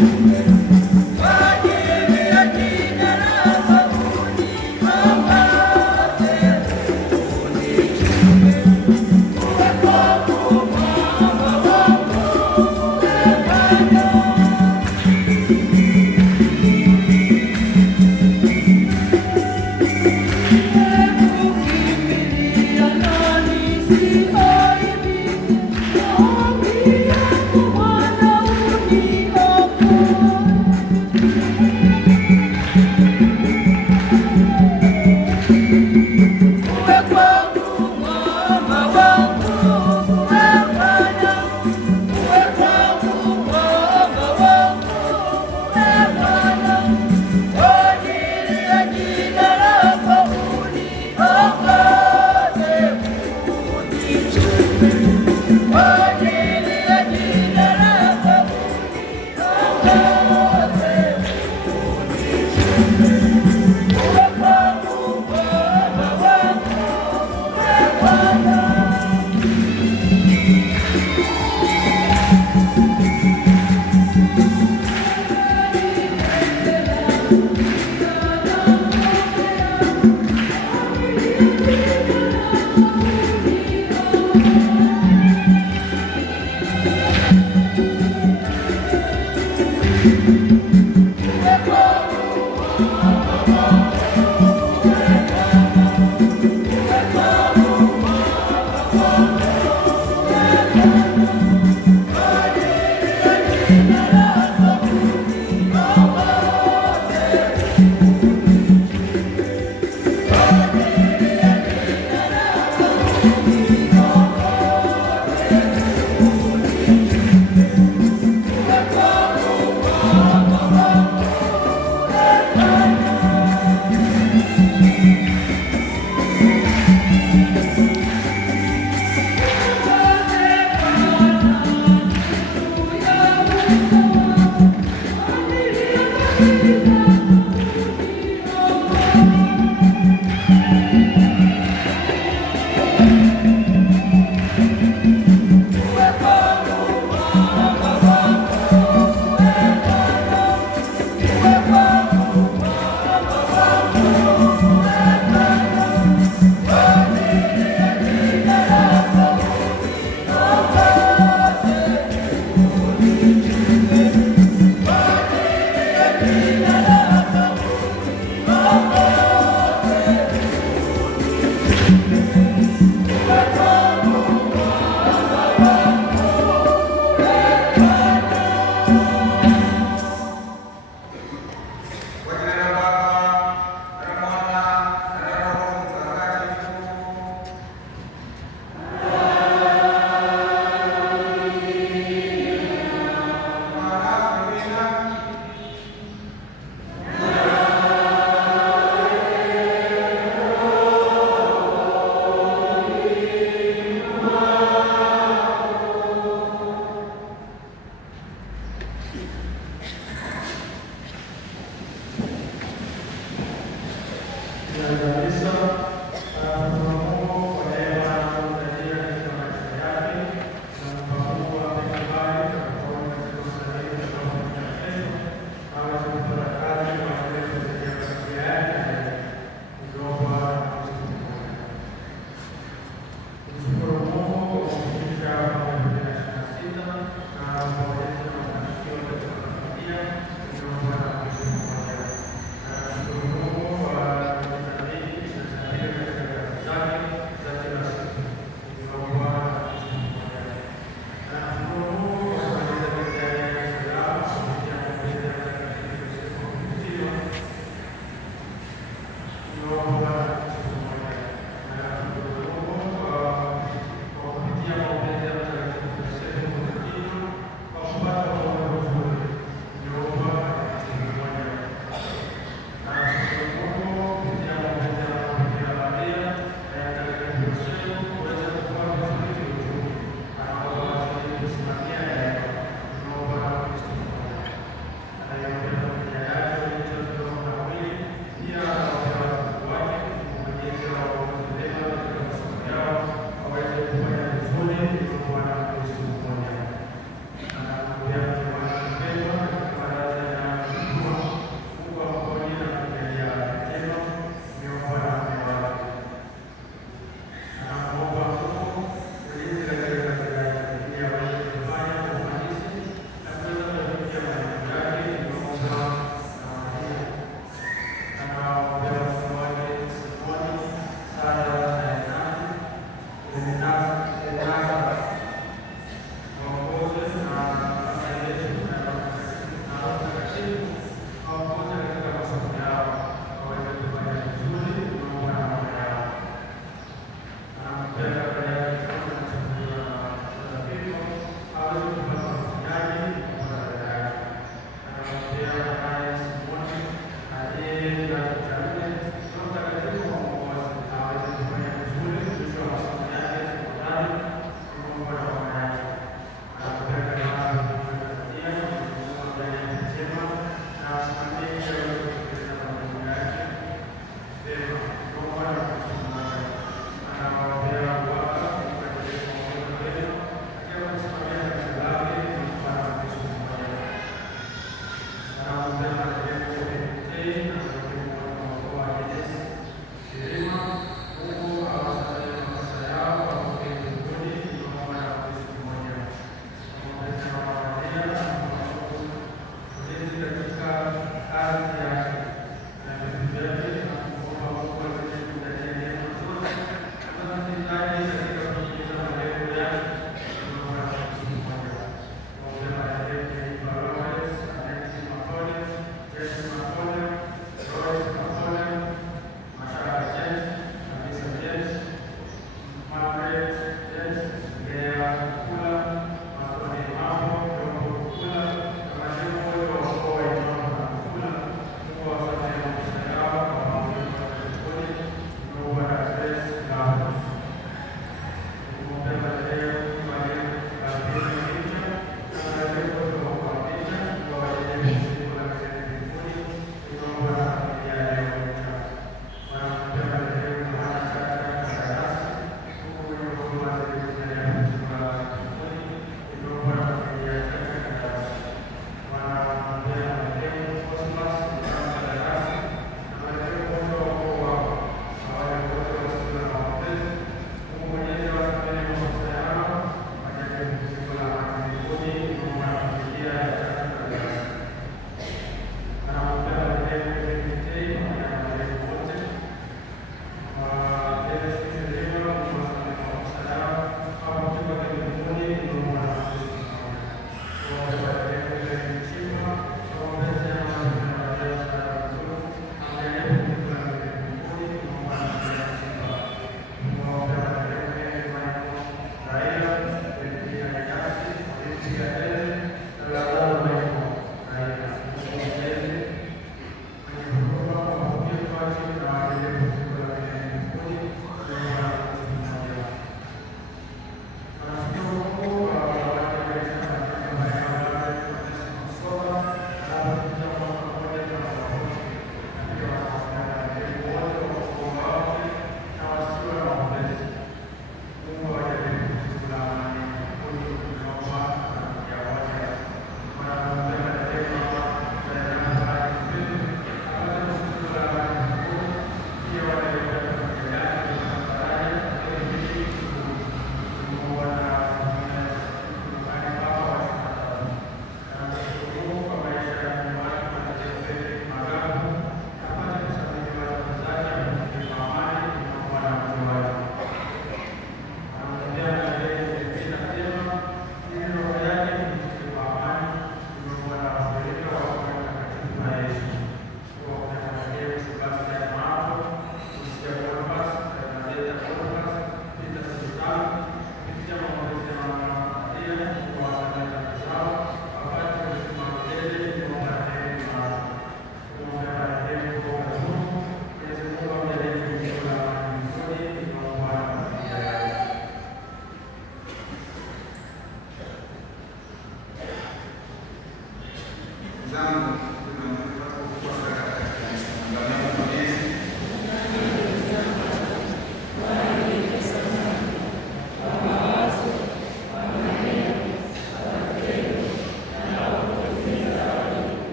Oh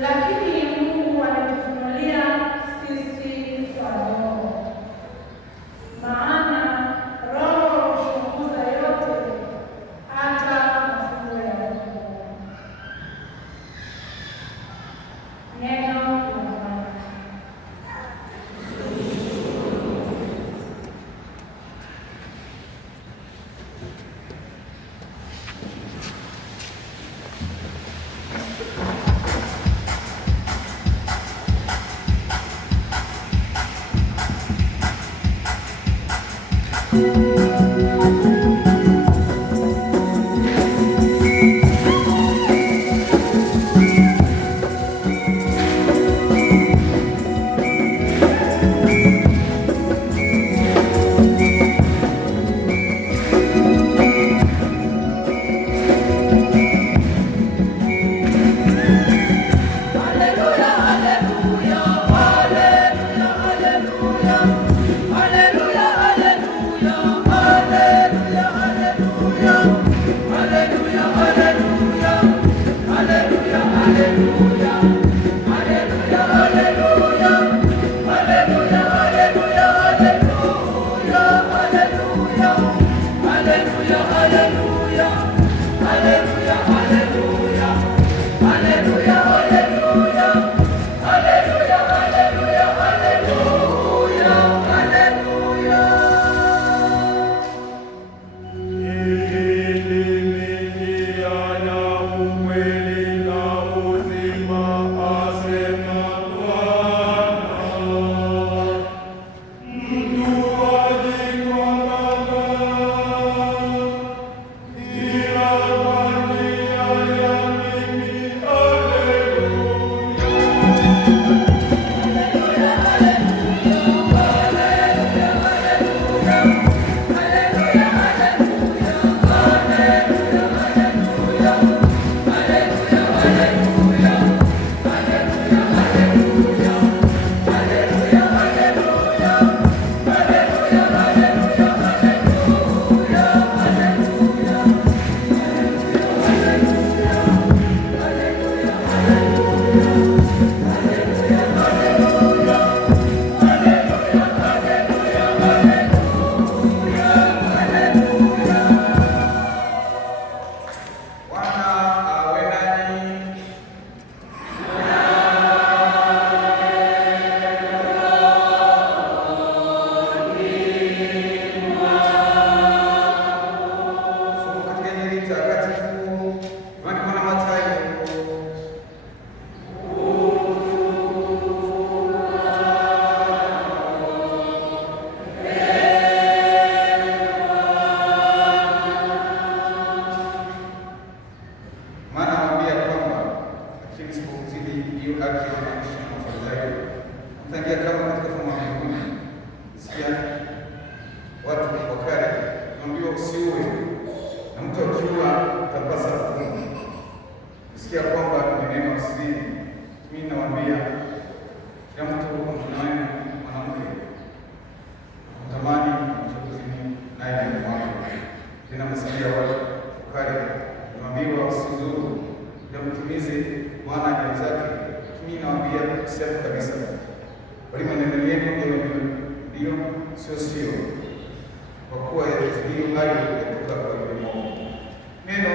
lakini Mungu alitufunulia sisi kwa Roho, maana Roho huchunguza yote, hata mafungu ya Mungu. Neno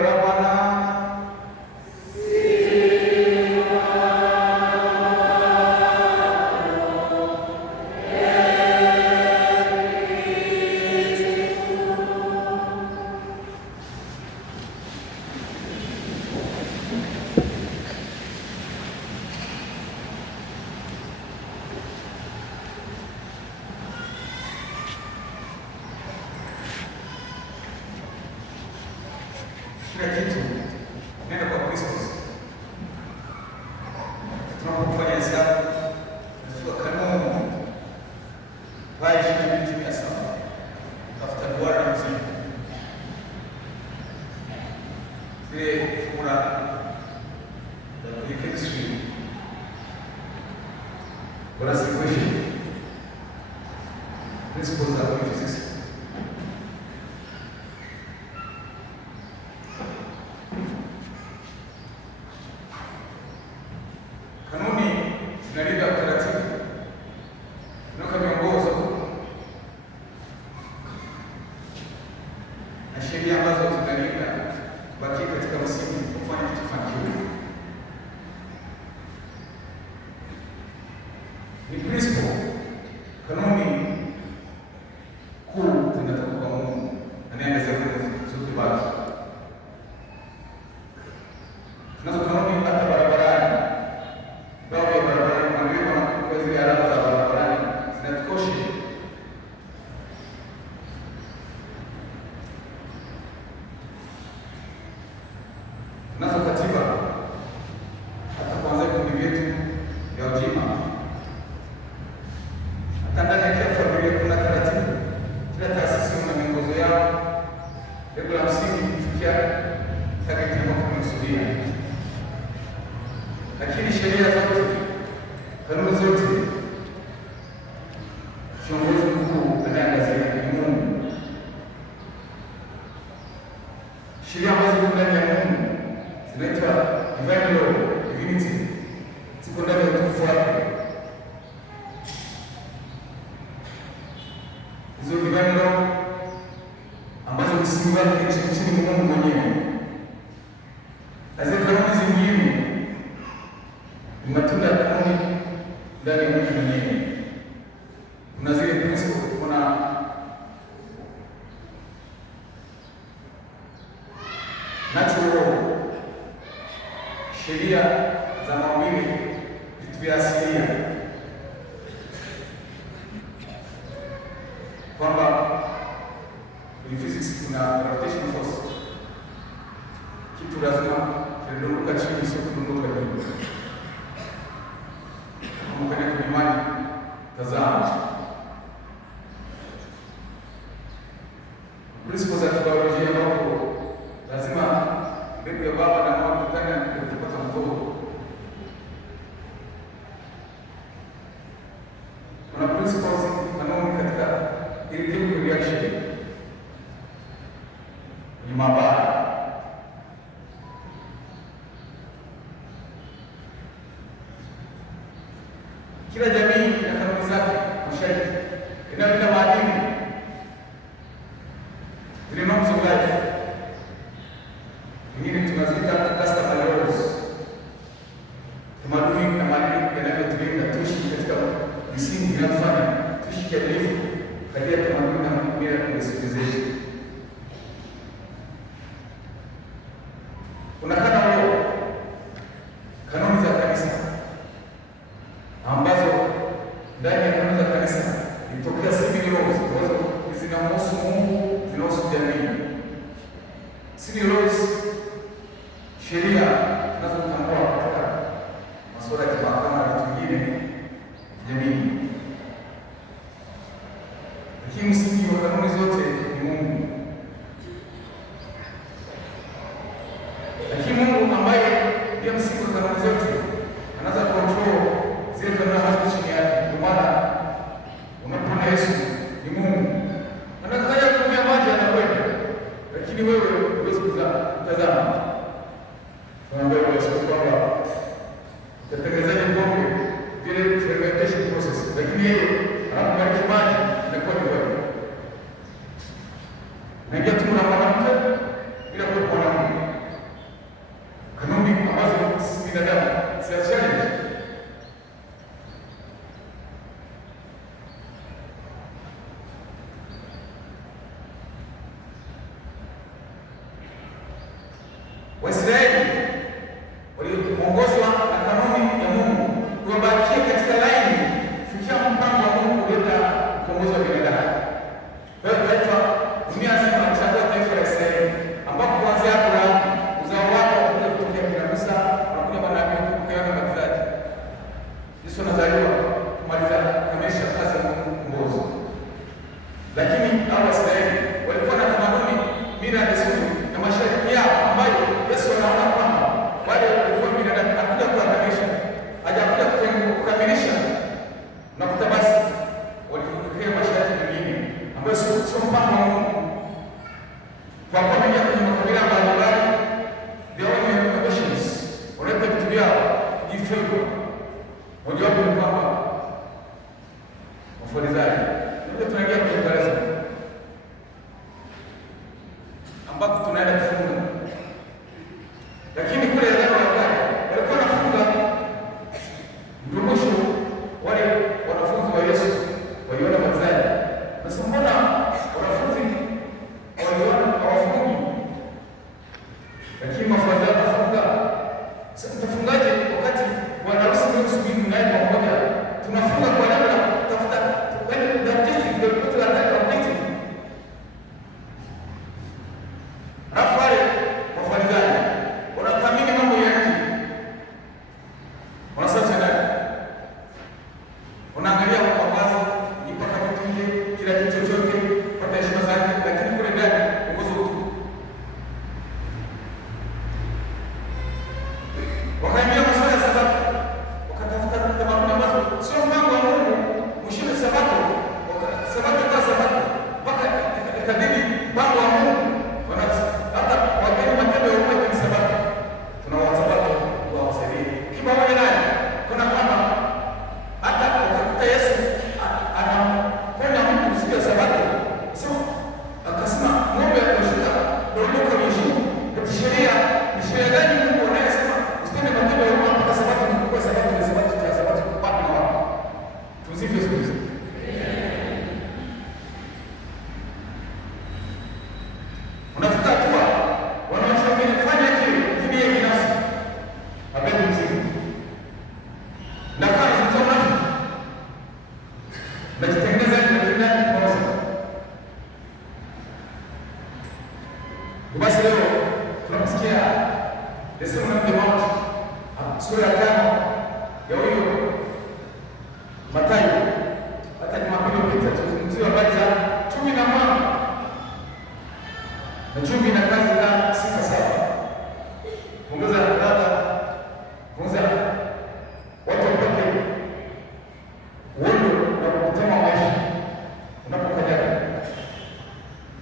la Bwana. Principles of physics. vyetu vya ujima. Hata ndani ya kila familia kuna taratibu, kila taasisi na miongozo yao. Lengo la msingi kufikia target ambayo tumekusudia, lakini sheria zote, kanuni zote, kiongozi mkuu anayeangazia ni Mungu. Sheria ambazo ziko ndani ya Mungu zinaitwa divine law, divinity, ziko ndani ya utukufu wake. Hizo divine law ambazo msingi wake chini Mungu mwenyewe, na zile kanuni zingine ni matunda ya kanuni ndani ya Mungu mwenyewe. Kuna zile principle, kuna natural law, sheria za maumbile, vitu vya asilia, kwamba in physics kuna gravitational force, kitu lazima kinadondoka chini, sio kudondoka juu. Kama kwenye imani, tazama principles za biolojia, ambapo lazima mbegu ya baba na mama kutana kupata mtoto. Kuna principles kanuni katika ile chemical reaction ni maabara. Kila jamii ina kanuni zake, masharti inayolinda maadili, zile norms of life. Wengine tunazita customary laws, tamaduni na maadili yanavyotulinda tuishi katika misingi inayofanya tuishi kiadilifu katika tamaduni na mila na desturi zetu. Kuna kanuni za kanisa ambazo ndani ya kanuni za kanisa ilitokea civil laws ambazo zinamhusu Mungu, zinahusu jamii. Civil laws, sheria tunazotambua katika masuala ya kimahakama na vitu vingine jamii. Lakini msingi wa kanuni zote ni Mungu. Lakini Mungu ambaye ndiye msingi wa kanuni zote anaweza control zile kanuni ambazo chini yake. Kwa maana unapoona Yesu ni Mungu, anataka kunywa maji anakwenda, lakini wewe huwezi kutazama. Tunaambia Yesu kwamba utatengenezaje pombe, vile fermentation process, lakini yeye anapobariki maji inakuwa ni wewe. Naingia tu na mwanamke bila kuwa mwanamke. Kanuni ambazo sisi binadamu siachane. Waisraeli waliongozwa na kanuni ya Mungu kuwabakia katika laini kufikia mpango wa Mungu kuleta ukombozi wa binadamu. Kwa hiyo taifa, dunia nzima inachagua taifa la Israeli, ambapo kuanzia Abrahamu uzao wake watakuja kutokea kina Musa, wanakuja manabii kupeana mabatizaji. Yesu anazaliwa kumaliza kamilisha kazi ya Mungu ukombozi. Lakini hao Waisraeli walikuwa na tamaduni, mila na desturi na masharti yao ambayo Yesu anaona kwamba wale walikuwa binadamu hakuja kuwakamilisha, hajakuja kukamilisha na kutabasi, waliwekea masharti mengine ambayo sio mpango wa Mungu. Kwa kuwa wameingia kwenye makabila mbalimbali, they all have innovations, wanaleta vitu vyao jifego. Mojawapo ni kwamba Wafarisayo, ndio tunaingia kwenye darasa ambapo tunaenda kufunga. Lakini kule Agano la Kale walikuwa wanafunga mtumbusho. Wale wanafunzi wa Yesu waliona mabatizaji, nasema mbona wanafunzi waliona hawafungi, lakini Mafarisayo wanafunga? Sasa mtafungaje wakati wanaruhusu mimi kusubiri naye pamoja wakaingia masuala ya Sabato, wakatafuta tamaduni ambazo sio mpango wa Mungu. Mwishowe Sabato kwa Sabato mpaka ikabidi mpango wa Mungu. Hata wageni matendo ya uumbaji ni Sabato, tuna Wasabato wawasaidie kipamoja naye. Kuna kwamba hata ukakuta Yesu anakwenda mtu siku ya Sabato, sio akasema ng'ombe akashuka dondoka mwisho. Eti sheria ni sheria gani Mungu anayesema usitende matendo ya uumbaji mpaka Sabato? Ni kwa Sabato ni Sabato ya Sabato wapi na wapi? Tusife siku hizi. Unafika hatua wanaoshauri fanya kile lakini yeye binafsi abebe mzigo. Na kama mzoma najitengeneza ndani kwa basi. Leo tunamsikia Yesu anamwambia sura ya 5 ya huyo Mathayo. Hata Jumapili iliyopita tulizungumzia habari za chumvi na mwamba. Na chumvi na kazi za sifa saba. Kuongeza ladha, kuongeza watu wapate uondo na kutama maisha unapokanyaga.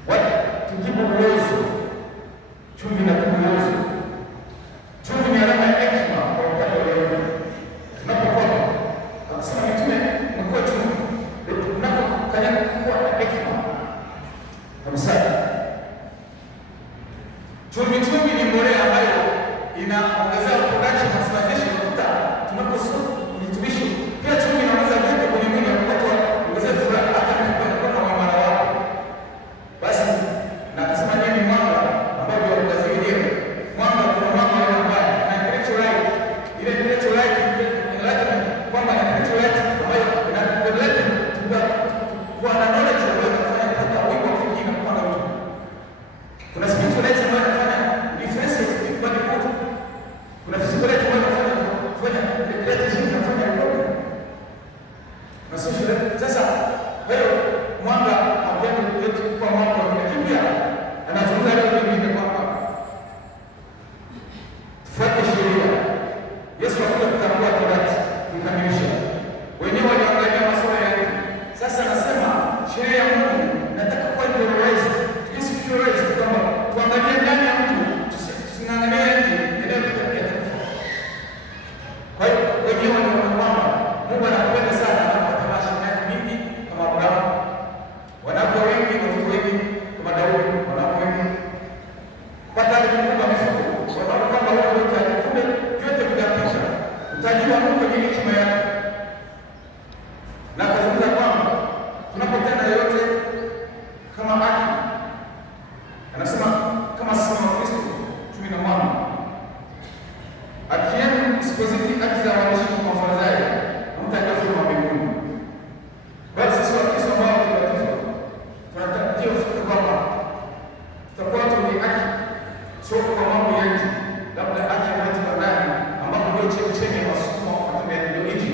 Watu tujibu uozo, chumvi na uozo. Chumvi ni alama ya hekima kwa wakati wa leo. Tunapokuwa akisema mitume mkuu chumvi, tunapokanyaga kuwa na hekima na msaada. Chumvi ni mbolea ambayo inaongeza production na stabilization ya mafuta tunaposoma virutubishi. Pia chumvi inaongeza joto kwenye mwili wa mtu, ongeza furaha hata mtu na uimara wake. Basi na kusema nini mwanga ambao ndio uangaza wenyewe. Mwanga kuna mwanga wa mbali na natural light. Ile natural light inaleta kwamba natural light ambayo inaleta kwa na knowledge ambayo inafanya kupata wingi wa fikiri na kupanda mtu. Kuna spiritual light ambayo inafanya difference body mood. Kuna physical light ambayo inafanya recreation inafanya roho. Na social sasa hayo mwanga mapendo yetu kwa mwanga wa kibia anazungumza leo nyingine kwamba tufuate sheria. Yesu alikuja kutambua Torati kukamilisha. Wenyewe waliangalia masuala ya sasa anasema sheria ya Mungu nataka kwa internalized. Tusifikirie kwamba tuangalie ndani ya mtu, tusiangalie nje eneo tutapia. Kwa hiyo wenyewe wanaona kwamba Mungu anapenda sana anapata mashindano mingi kama Abrahamu, wanawake wengi, watoto wengi kama Daudi, wanawake wengi pata Mungu amefuku. Wanaona kwamba wao wote kumbe vyote vinapita. Utajua Mungu kwenye hekima yake. Na kazungumza kwamba tunapotenda yote kama haki. Anasema kama sisi wa Kristo chumi na mwana. Akieni isipozidi haki za waandishi wa Mafarisayo, mtakatifu wa mbinguni. Basi sisi wa Kristo ambao tunabatizwa tunatakiwa kufika kwamba tutakuwa tuna haki, sio kwa mambo ya nje, labda haki ya watu wa ndani ambapo ndio chemchemi ya masumo matendo ya nje.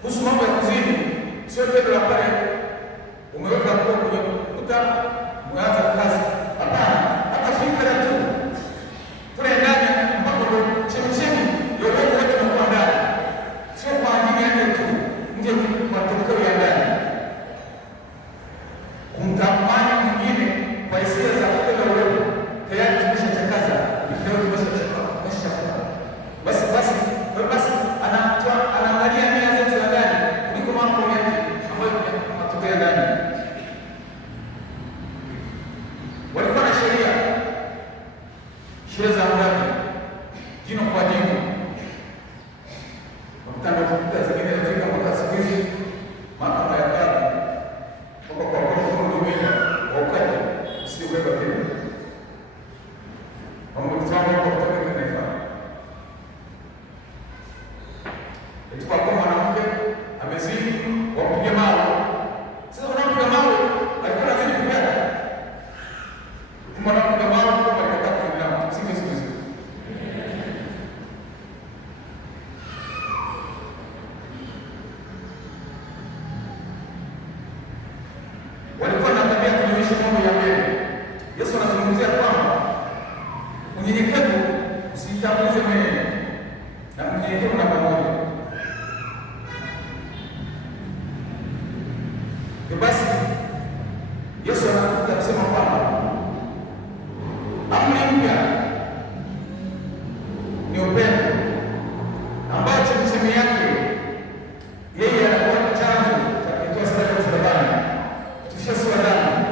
Kuhusu mambo ya kuzini, sio tendo la pale umeweka kwa kwenye ukuta mwanza kazi. Hapana, hata fikra tu. Kule ndani mpaka ndo chemchemi yote wote tunakuwa ndani. Sio kwa ajili yake tu, nje kwa matokeo ya ndani. Kumtamani mwingine kwa hisia za kupenda wewe, tayari tumeshachakaza, leo tumeshachakaza. Basi anaangalia nia zetu za ndani kuliko mambo ya nje ambayo matokeo ya ndani. Walikuwa na sheria za Mungu, jino kwa jino. Wakutana kukuta zingine Afrika mpaka siku hizi mahakama ya kadhi kwa ndugu wa ukati usiweka tena. Mambo tutaona kwa kutoka taifa. Itakuwa kama mwanamke amezini wapiga mawe. Sasa wanapiga mawe alikuwa anazidi kupenda. Mwanamke mawe kwa alipata kuingia. Sivyo. unyenyekevu na pamoja. Basi Yesu anakuja kusema kwamba amri mpya ni upendo, ambao chemchemi yake yeye anakuwa chanzo cha kutoa sadaka msalabani, tushasiwa damu.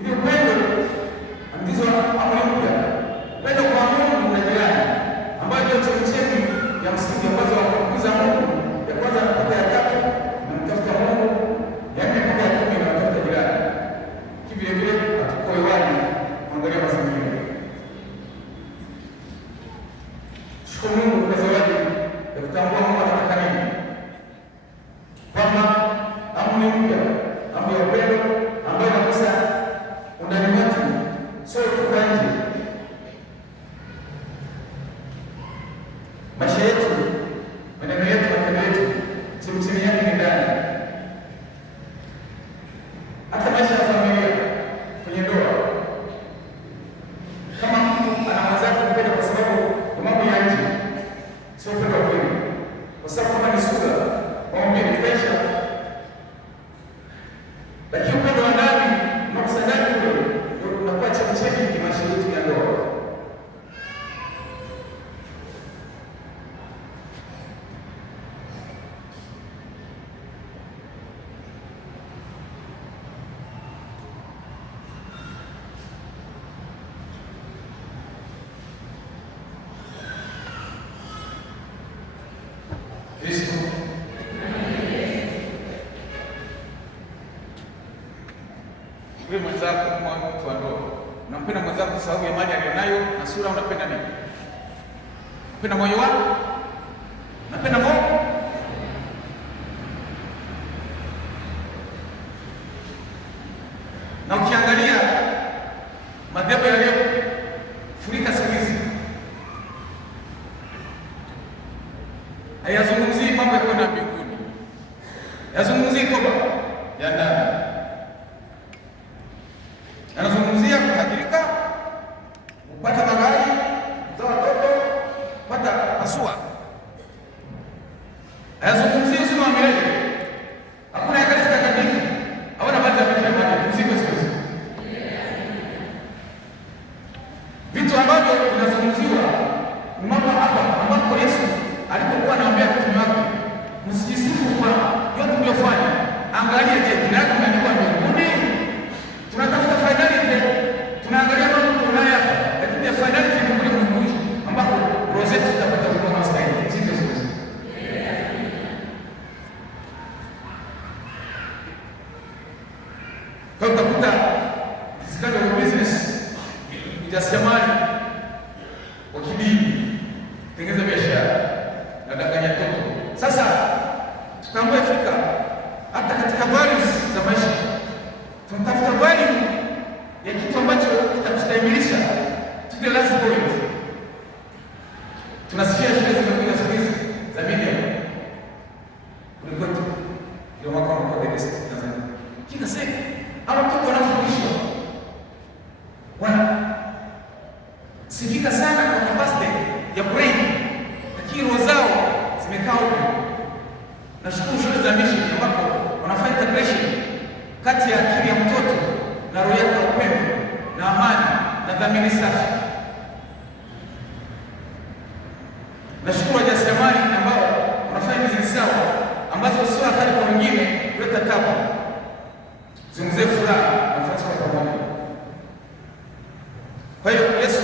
Ili upendo ndizo amri mpya, upendo kwa Mungu na jirani, ambayo ndio chemchemi ya msingi ambazo wakukuza Mungu ya kwanza mpaka ya tatu, na mtafuta Mungu ya nne mpaka ya kumi, na mtafuta jirani. Vile vile hatuko hewani kuangalia mazingira. Shukuru Mungu kwa zawadi ya kutambua Mungu anataka nini, kwamba amri mpya, amri ya upendo ambayo inagusa undani wetu, sio kutoka nje. Maisha yetu, maneno yetu, matendo yetu, chemchemi yake ni ndani. Hata maisha ya familia, kwenye ndoa, kama mtu anaweza kumpenda kwa sababu ya mambo ya nje, sio upendo wa kweli. Kwa sababu kama ni sura, maombi ni pesha, lakini upendo wa ndani na kusaidiana kule ndio unakuwa chemchemi ya maisha yetu ya ndoa. Kristo wewe mwenzako kama mtu wa ndoa, unampenda mwenzako kwa sababu ya mali aliyonayo na sura. Unapenda nini? Unapenda moyo wako? Unapenda Mungu? Na ukiangalia madhehebu yaliyofurika siku hizi hayazungumzii mambo ya kwenda mbinguni, yazungumzii toba ya ndani, yanazungumzia kutajirika, kupata magari, za watoto, kupata pasua. Hayazungumzii uzima wa milele. Hakuna Ekaristi Takatifu, hawana baadhi ya vitu vya maji, mzigo sisi. Vitu ambavyo vinazungumziwa ni mambo hapa ambapo Yesu alipokuwa anaambia mtume wake, msijisifu kwa yote mliofanya. Angalia, je, jina lako limeandikwa mbinguni? Tunatafuta finality, tunaangalia mambo tunayo hapa, lakini ya finality ni kule mbinguni ambapo roho zetu zitapata huduma stahili. Sivyo sivyo? Kwa utakuta kisikano ya business, ujasiriamali wa kidini, tengeza biashara na danganya toto. Sasa tutambue Afrika, hata katika values za maisha tunatafuta value ya kitu ambacho kitakustahimilisha to the last point. Tunasifia shule zimekuja siku hizi za media kulikwetu ndio mwaka wa Kodesi Tanzania. Kila siku ama mtoto wanafundishwa sifika sana kwa capacity ya brain, lakini roho zao zimekaa huko. Nashukuru shule za mission ambapo wanafanya integration kati ya akili ya mtoto na roho yake ya upendo na amani na dhamiri safi. Nashukuru wajasiriamali ambao wanafanya business zao ambazo sio hatari kwa wengine kuleta tabu, zungumzie furaha na nafasi kwa pamoja. Kwa hiyo Yesu,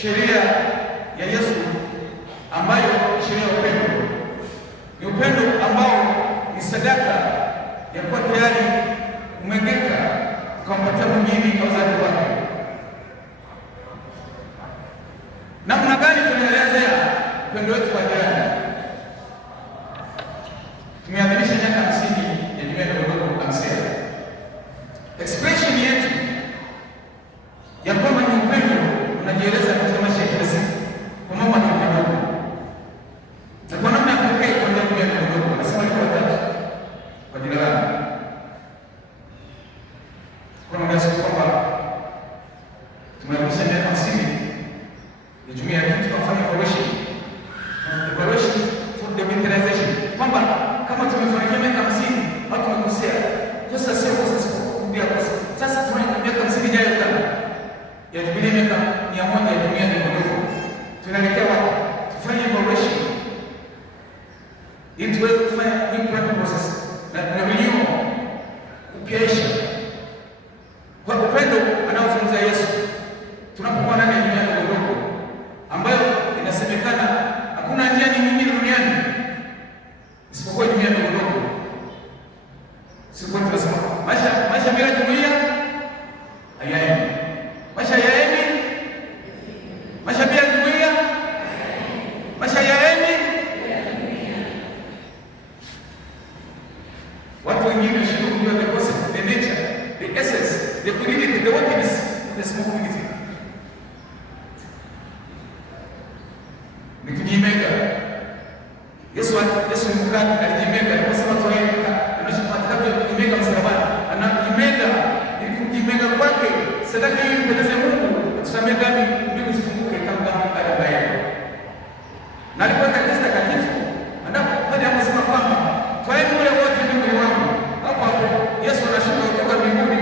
sheria ya Yesu ambayo sheria ya upendo ni upendo ambao ni sadaka ya kuwa tayari kumwengeka ukampatia mwingine wazazi wake. Namna gani tunaelezea upendo wetu kwa jirani? Tumeadhimisha miaka 50 ya jumuiya ndogo AMSEA. Expression yetu ya kwamba ni upendo unajieleza katika maisha ya kila siku kwa mambo madogo na kwa namna ya pekee. Kwa jumuiya ndogo nasema ni watatu kwa jina langu. Kuna ndio kwamba tumeadhimisha miaka 50 ya jumuiya yetu, tunafanya evaluation Yesu mkali alijimega, aliposema tuaenda anashikamatika kujimega msalabani, anajimega ili kujimega kwake sadaka hiyo impendeze Mungu, tusamee dhambi, mbingu zifunguke kama dhambi aliyobaini. Na alipoweka Kristo takatifu, ndipo pale anasema kwamba twaeni ule wote ni mwili wangu. Hapo hapo Yesu anashuka kutoka mbinguni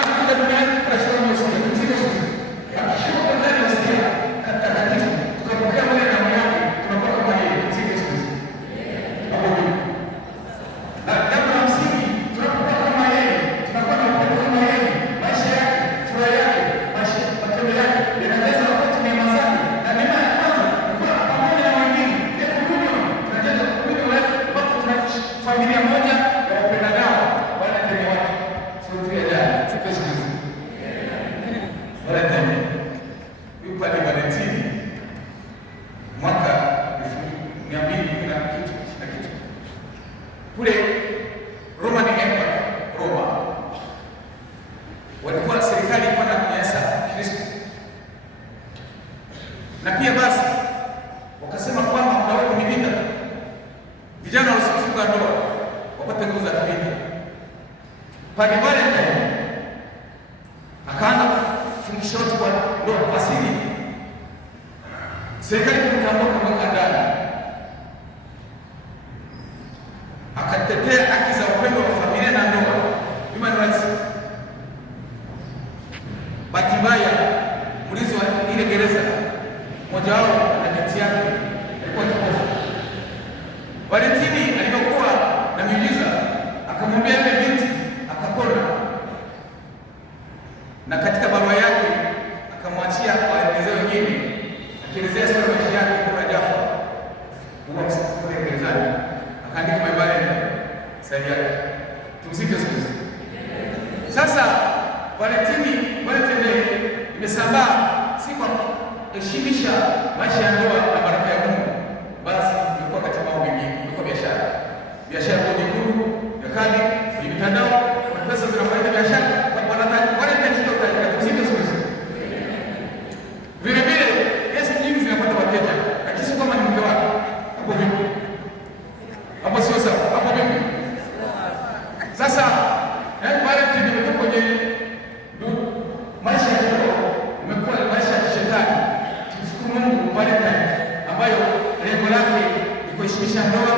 akija duniani kwa shida ya usiku. Akishuka kwa ndani ya usiku takatifu, tukapokea mwili na damu yake, tunakuwa kama yeye. Hapo na jambo la msingi, tunakuwa kama yeye, tunakuwa na upendo kama yeye, maisha yake, furaha yake, matendo yake yanaweza wakati ni mazani na neema ya kwanza kuwa pamoja na wengine. Ndio kudumu, tunajenga kudumu wetu mpaka tunaishi familia moja ya wapendanao wala tena watu. Sio tu ya jana, siku hizi. Wala tena. Yupo hadi Valentini mwaka 1200 na kitu. Kule Roman Empire, Roma, walikuwa serikali ilikuwa na kunyanyasa Kristo. Na pia basi wakasema kwamba muda wao ni vita. Vijana wasifunga ndoa wapate nguvu za kivita. Padre Valentine akaanza kufundisha watu kwa ndoa asili. Serikali ikamtambua kama ndani. Akatetea haki za upendo wa familia na ndoa, human rights. Bahati mbaya mlinzi wa ile gereza mmoja wao na binti yake alikuwa kipofu. Valentini alipokuwa na miujiza akamwambia yule binti akapona, na katika barua yake akamwachia waelezea wengine, akielezea sura ya maisha yake kwa Jafa huwa msikule gerezani, akaandika Valentine sahihi yake. Tumsifu Yesu Kristo. Sasa Valentine imesambaa si kwa heshimisha maisha ya ndoa na baraka ya Mungu, basi imekuwa katika mambo mengine, imekuwa biashara kwa nyekundu ya kadi, ni mitandao, na pesa zinafanya biashara kwa Valentine ndio tajiri. Tumsifu Yesu Kristo. Vile vile Yesu nyingi zinapata wateja, lakini kama ni mke wake hapo vipi? Hapo sio sawa, hapo vipi? Sasa Valentine imetoka kwenye maisha ya ndoa, imekuwa maisha ya shetani. Tumshukuru Mungu Valentine ambayo lengo lake ni kuheshimisha ndoa,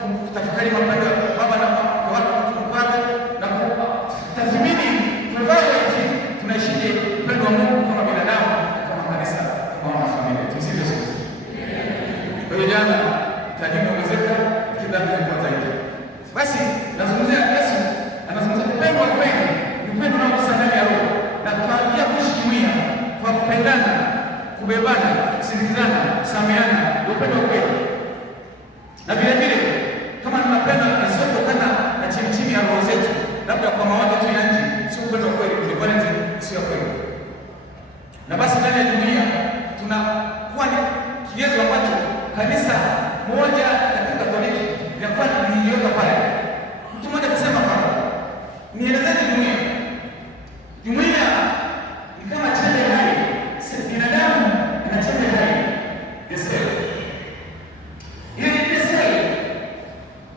kutafakari mapendo ya baba na watu wake, na kutathmini tunavyoishi tunaishije upendo wa Mungu kama binadamu, kama kanisa, kama familia. Tumsifu Yesu. Kwa hiyo jana tajiri ongezeka kidhambi kwa zaidi. Basi nazungumzia Yesu anazungumza upendo wa kweli, upendo na kusana ya roho, na kuanzia kuishi jumuiya kwa kupendana, kubebana, kusikilizana, kusameheana, upendo wa kweli. Na vile vile kama ni mapendo yasiyotokana na chini ya roho zetu, labda kwa mawazo tu ya nje, si upendo wa kweli, ni Valentine sio kweli. Na basi ndani ya jumuiya tunakuwa ni kigezo ambacho kanisa moja katika Katoliki inakuwa niliweka pale. Mtu mmoja akasema hapa, nielezeni jumuiya. Jumuiya ni kama chembe hai. Binadamu ana chembe hai. Sel. Ile sel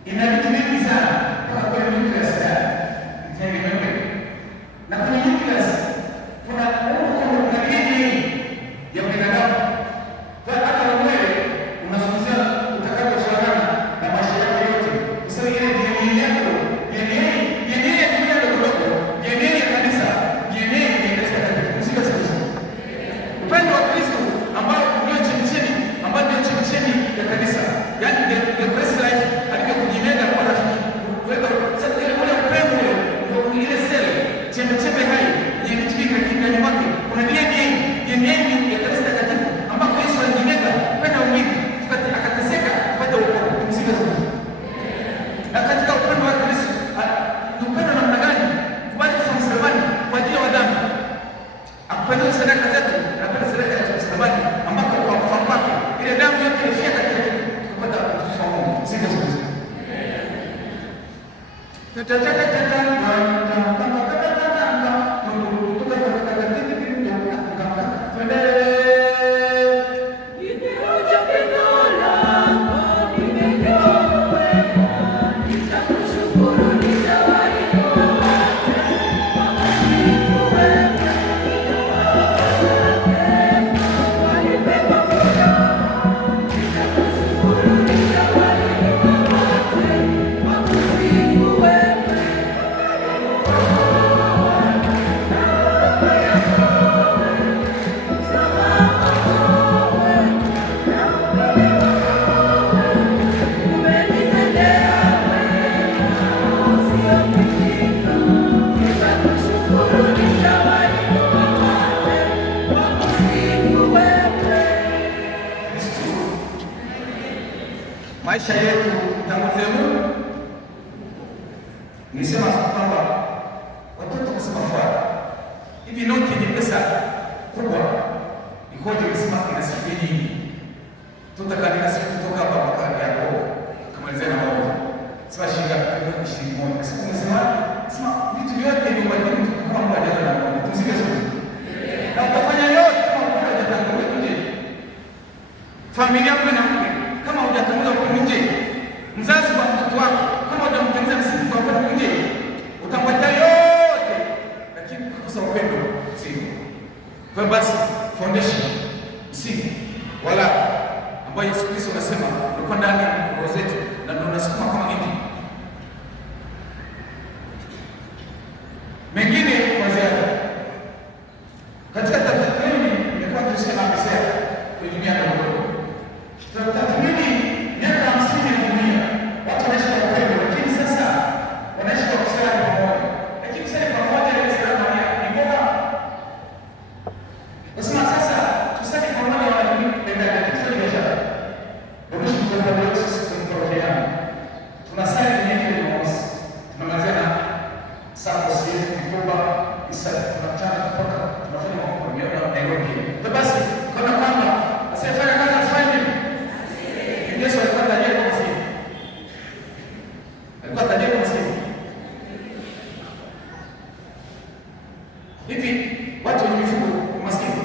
ina vitu vingi sana mpaka kwenye nucleus yake. Na kwenye nucleus kuna DNA ya binadamu. Hata wewe unazungumzia utakavyofanana na maisha yako yote. Useme ile DNA yako, DNA ya dunia ndogo, DNA ya kanisa, DNA ya kanisa takatifu. Upendo wa Kristo ambao ndio chemchemi, ambao ndio chemchemi ya kanisa. Yaani the Christ life alikujimega kwa rafiki. Kuweka sasa ile upendo ule ndio ile seli, chemchemi hai, inatumika ndani mwake. Kuna DNA ya kanisa takatifu ambao Yesu alijimega upendo mwingi, akateseka kupata wokovu. Tumsifu Yesu. Na katika upendo wa Kristo, upendo namna gani? Kubali kufa msalabani kwa ajili ya wadhambi. Akupenda sadaka zetu, anapenda sadaka ya msalabani ambako kwa kufa kwake ile damu yake ilifia katika kupata kufa kwa Mungu. Tumsifu Yesu. Tuendelee. maisha yetu tangulize Mungu. Nisema kwamba watoto kusema fara hivi noti ni pesa kubwa ikoje, kusema ina siku nyingi, tutakalika siku kutoka hapa mpaka yako kamalizana na wao sasa shilingi 20 siku umesema sema vitu vyote ni madini kama mmoja na mmoja tusike sote na utafanya yote kama mmoja atatangulia nje familia yako na mke kama hujatangulia huko nje, mzazi wa mtoto wako kama hujamtengeneza msingi kwa huko nje, utamwacha yote, lakini kukosa upendo sio. Kwa basi foundation msingi wala ambayo Yesu Kristo anasema uko ndani ya roho zetu na ndio unasukuma kama nini mengine kwa ziada katika tathmini imekuwa tusema msea kwa dunia ndogo. Tathmini miaka 50 ya dunia watu wanaishi kwa upendo, lakini sasa wanaishi kwa kusema pamoja, lakini kusema pamoja ile salama ni bora. Nasema sasa tuseme pamoja wala nini pendana katika biashara. Ndio kwa sababu sisi tunapokea tunasali kwenye Jumamosi tunamalizia na sasa sisi tukubwa isa tunachana kutoka tunafanya mambo kwa miaka na Nairobi. Kwa basi kana kwamba asifanye kazi afanye Yesu alikuwa tajiri kwa maskini. Alikuwa tajiri kwa maskini. Hivi watu wenye mifugo maskini.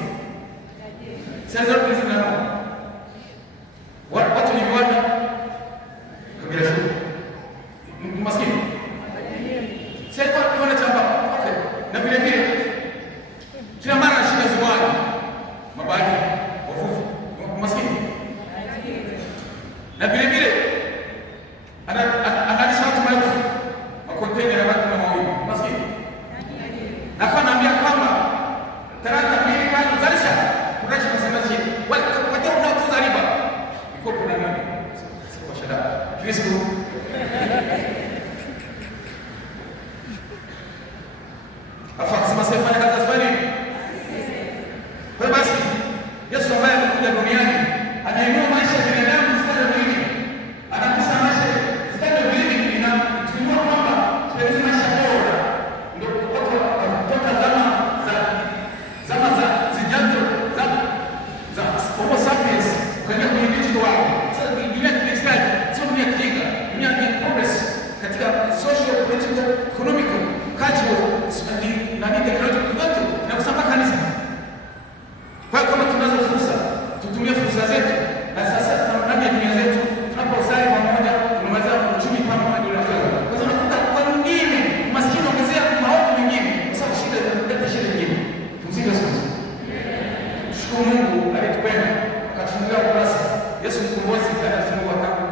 Sasa zote hizi na watu wenye viwanda kabila shule maskini. Sasa kwa chamba okay. Na vile vile kila mara shida ziwani mabadi wafufu maskini. Na vile vile analisha watu maelfu makontena ya watu na mawili maskini. Na kwa naambia kwamba taraka mbili kali zalisha tunaishi kwa sanaji watu wanaotuza riba iko kuna nani kwa shida Kristo afasema sifanye kazi fulani. Kwa basi Yesu ambaye amekuja duniani anainua maisha ya binadamu mstari mwingi, anakusa maisha mstari mwingi inatumia kwamba tunaweza maisha bora, ndio kutoka zama za zijazo za Homo sapiens kwenye digital world. Sasa dunia ya kidijitali sio dunia ya kijinga, dunia ya progress katika social, political, economic, cultural na technology yote na kusambaa kanisa. Kwa kama tunazo fursa tutumie fursa zetu, na sasa ndani ya dunia zetu tunaposali pamoja tunaweza uchumi kama maendeleo ya fedha. Kwa sababu unakuta kwa mwingine maskini ongezea maovu mengine kwa sababu shida inaleta shida nyingine. Tumsikie Yesu. Shukuru Mungu aliyetupenda akatufungulia ukurasa. Yesu mkombozi alifungua tangu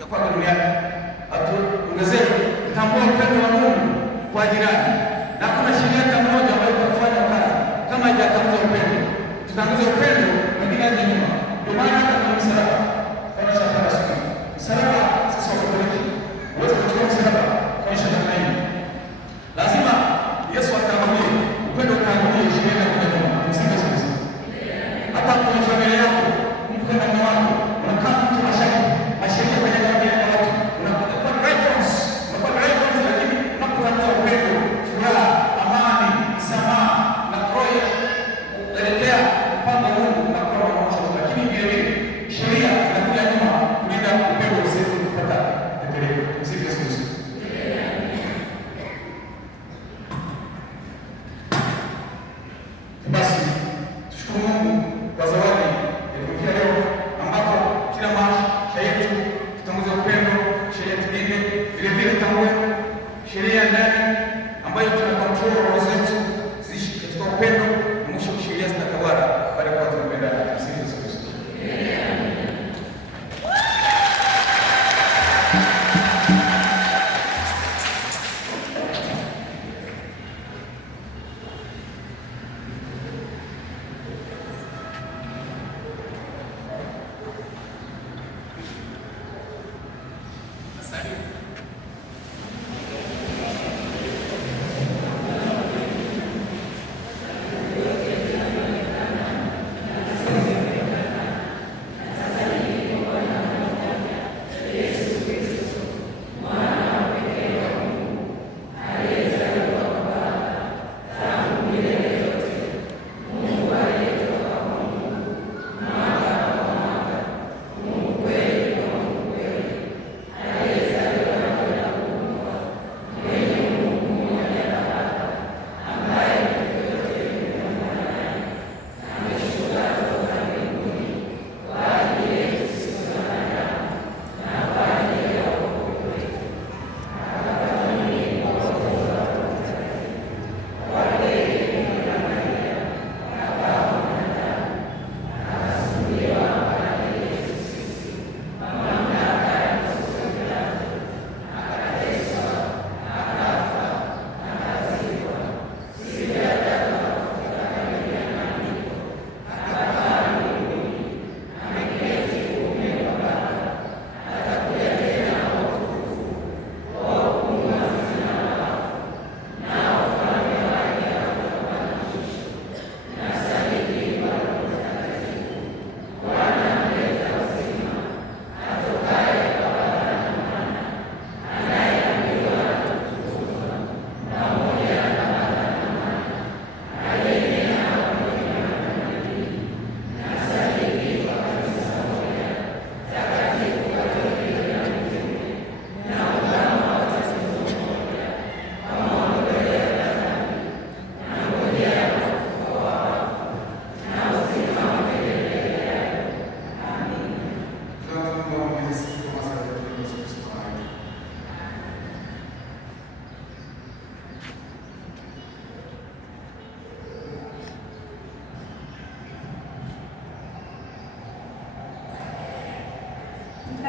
ya kwa duniani. Atuongezee tambua upendo wa Mungu kwa jirani. Na kuna sheria hata moja ambayo tunafanya kazi kama haijatanguza upendo. Tutanguza upendo wengine aje nyuma. Ndio maana hata kwa msalaba kwa shaka siku. Msalaba sasa ukoje? Uweze kuchukua msalaba kwa shaka nini? Lazima Yesu atangulie, upendo utangulie sheria kwa nyuma. Msikie sasa. Hata kwa familia yako, mko na mume wako, unakaa mtu mashahidi kwenye jamii ya watu. Unakuwa righteous, lakini unapotanguza upendo, furaha, amani, msamaha na roho kuelekea mpango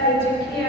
Aitikia